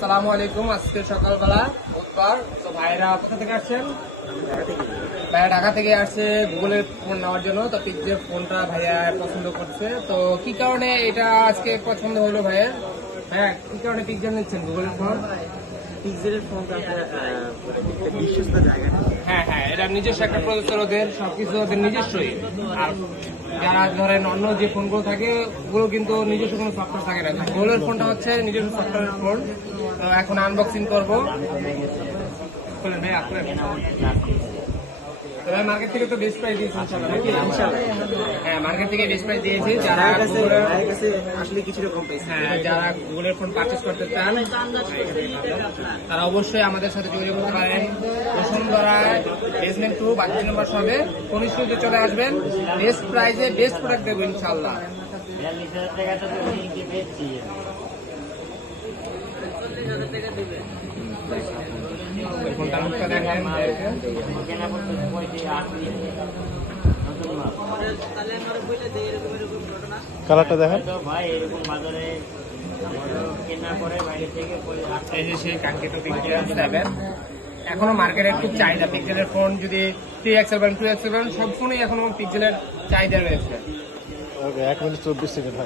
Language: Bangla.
আসসালামু আলাইকুম। আজকে সকালবেলা বুধবার। তো ভাইরা কোথা থেকে আসছেন? ভাইয়া ঢাকা থেকে আসছে গুগলের ফোন নেওয়ার জন্য। তো পিকজের ফোনটা ভাইয়া পছন্দ করছে। তো কি কারণে এটা আজকে পছন্দ হলো ভাইয়া? ভাইয়া কি কারণে পিকজের নিচ্ছেন গুগলের ফোন? পিক্সেলের ফোনটা একটা বিশ্বস্ত জায়গা। হ্যাঁ হ্যাঁ, এটা নিজস্ব একটা প্রসেসর, ওদের সবকিছু ওদের নিজস্বই। আর যারা ধরেন অন্য যে ফোনগুলো থাকে ওগুলো কিন্তু নিজস্ব কোনো সফটওয়্যার থাকে না। গুগলের ফোনটা হচ্ছে নিজস্ব সফটওয়্যারের ফোন। তো এখন আনবক্সিং করবো। খুলেন ভাই, খুলেন। তবে মার্কেট থেকে তো বেস্ট প্রাইস দিয়েছি ইনশাআল্লাহ, নাকি? হ্যাঁ, মার্কেট থেকে বেস্ট প্রাইস দিয়েছি। যারা ভাইয়ের কাছে আসলে কিছুটা কম পাইছে। হ্যাঁ, যারা গুগলের ফোন পারচেস করতে চান তারা অবশ্যই আমাদের সাথে যোগাযোগ করতে পারেন। বসুন্ধরা বেসমেন্ট 2 32 নম্বর সবে কোন স্টুডিওতে চলে আসবেন। বেস্ট প্রাইসে বেস্ট প্রোডাক্ট দেবো ইনশাআল্লাহ। ফোনটার মুখটা দেখেন। কালারটা দেখেন। এই যে সেই কাঙ্ক্ষিত পিক্সেল 7 এখনো মার্কেটে খুব চাহিদা। পিক্সেলের ফোন যদি 3XL বলেন 2XL বলেন সব ফোনেই এখনো পিক্সেলের চাহিদা রয়েছে। ওকে, 1 মিনিট 24 সেকেন্ড।